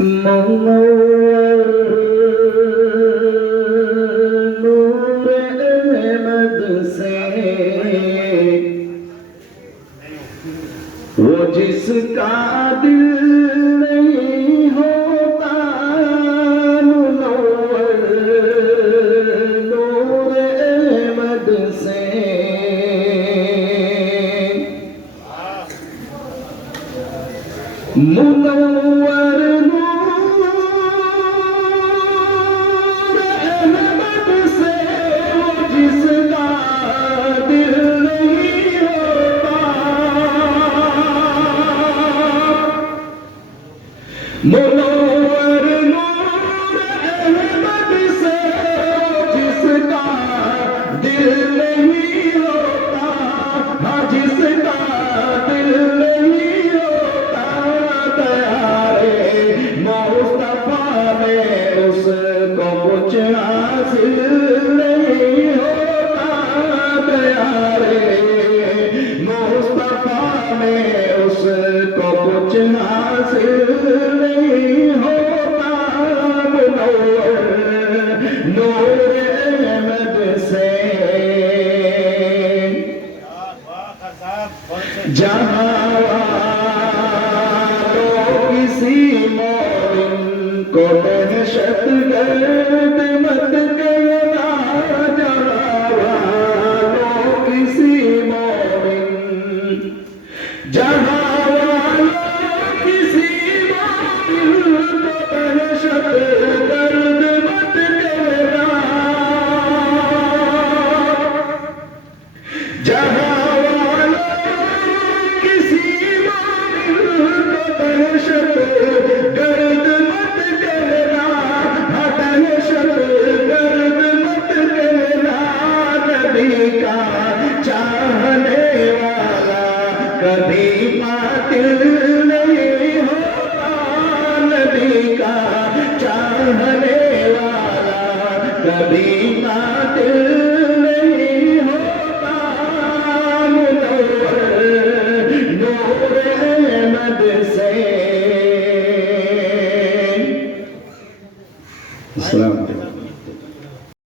منور نور احمد سے وہ جس کا دل نہیں ہوتا، منور نور احمد سے منور منور نور احمد سے جس کا دل نہیں ہوتا، ہاں جس کا دل نہیں ہوتا، پیارے مصطفیٰ میں اس کو کچھ حاصل نہیں ہوتا، پیارے مصطفیٰ میں اس کو کچھ حاصل نہیں ہوتا، نور احمد سے جہاں تو کسی مومن کو دہشت گرد مت کرنا، جہاں تو کسی مومن جہاں کسی مومن کو دہشت گرد مت کرنا، جہاں کسی مومن کو دہشت گرد مت کرنا، دہشت گرد مت کرنا، نبی کا چاہنے والا کبھی قاتل نہیں ہوتا، نبی کا چاہنے والا کبھی